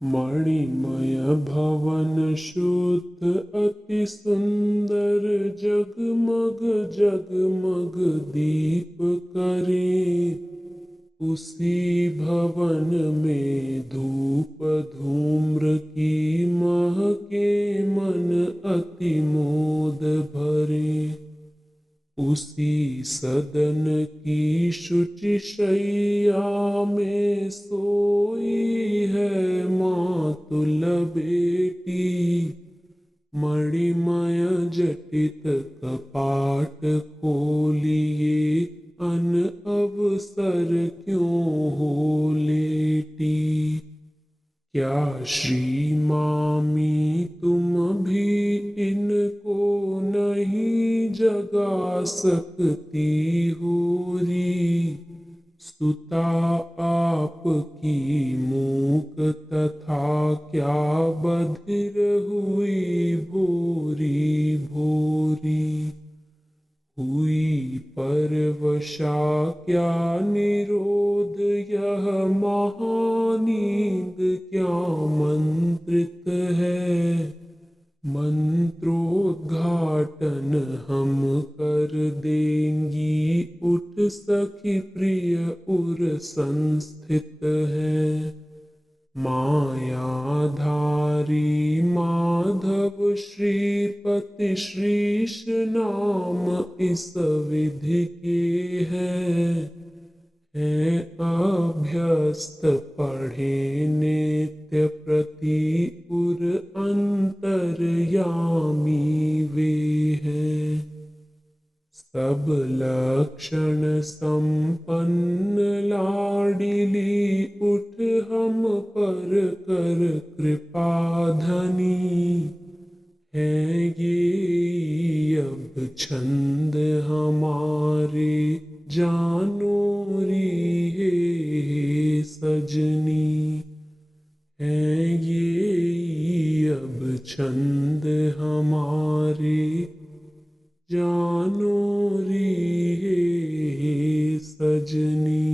मणिमय भवन शुद्ध अति सुंदर, जगमग जगमग दीप करे। उसी भवन में धूप धूम्र की महके, मन अति मोद भरे। उसी सदन की शुचि शैया में सोई है मातुल बेटी। मणिमय जटित कपाट खोलिए, अन अवसर क्यों हो लेटी। क्या श्री मामी तुम भी इनको नहीं जगा सकती होरी। सुता आपकी मूक तथा क्या बधिर हुई भोरी भोरी। हुई परवशा क्या निरोध, यह महानींद क्या मंत्रित है। मंत्रोद्घाटन हम कर देंगी, उठ सखी प्रिय उर संस्थित है। मायाधारी माधव श्रीपति श्रीश नाम इस विधि के हैं अभ्यस्त पढ़े नित्य प्रति उर अंतर्यामी वे हैं। सब लक्षण संपन्न लाडिली, उठ हम पर कर कृपा धनी। है ये अब छंद हमारे, जानो री हे सजनी। है ये अब छंद हमारे, जानो री हे सजनी।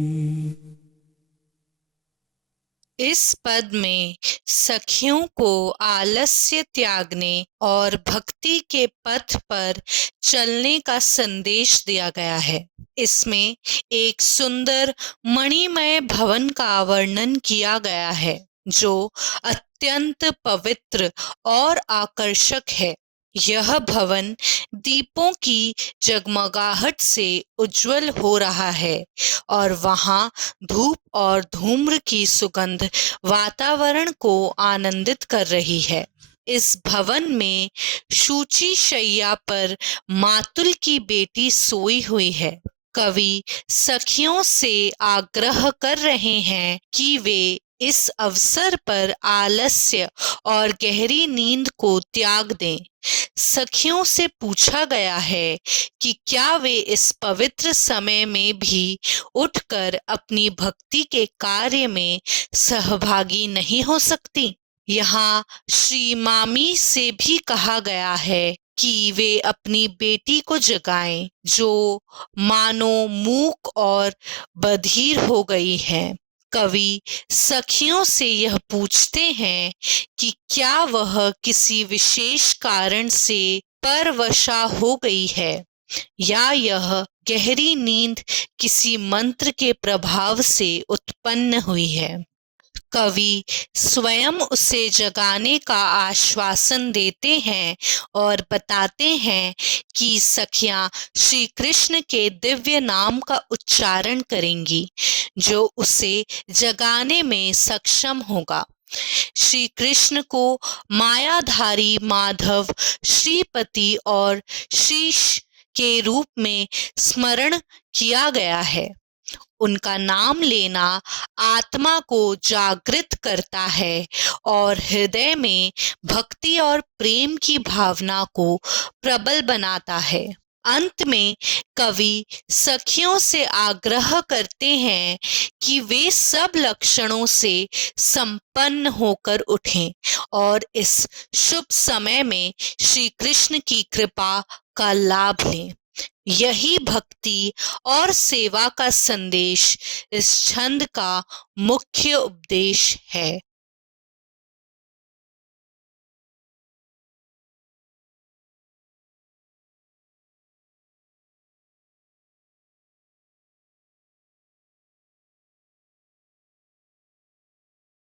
इस पद में सखियों को आलस्य त्यागने और भक्ति के पथ पर चलने का संदेश दिया गया है। इसमें एक सुंदर मणिमय भवन का वर्णन किया गया है जो अत्यंत पवित्र और आकर्षक है। यह भवन दीपों की जगमगाहट से उज्जवल हो रहा है और वहां धूप और धूम्र की सुगंध वातावरण को आनंदित कर रही है। इस भवन में शूची शैया पर मातुल की बेटी सोई हुई है। कवि सखियों से आग्रह कर रहे हैं कि वे इस अवसर पर आलस्य और गहरी नींद को त्याग दें। सखियों से पूछा गया है कि क्या वे इस पवित्र समय में भी उठकर अपनी भक्ति के कार्य में सहभागी नहीं हो सकती। यहाँ श्री मामी से भी कहा गया है कि वे अपनी बेटी को जगाएं जो मानो मूक और बधिर हो गई है। कवि सखियों से यह पूछते हैं कि क्या वह किसी विशेष कारण से परवशा हो गई है या यह गहरी नींद किसी मंत्र के प्रभाव से उत्पन्न हुई है। कवि स्वयं उसे जगाने का आश्वासन देते हैं और बताते हैं कि सखियां श्री कृष्ण के दिव्य नाम का उच्चारण करेंगी जो उसे जगाने में सक्षम होगा। श्री कृष्ण को मायाधारी माधव, श्रीपति और शीश के रूप में स्मरण किया गया है। उनका नाम लेना आत्मा को जागृत करता है और हृदय में भक्ति और प्रेम की भावना को प्रबल बनाता है। अंत में कवि सखियों से आग्रह करते हैं कि वे सब लक्षणों से संपन्न होकर उठें और इस शुभ समय में श्री कृष्ण की कृपा का लाभ लें। यही भक्ति और सेवा का संदेश इस छंद का मुख्य उपदेश है।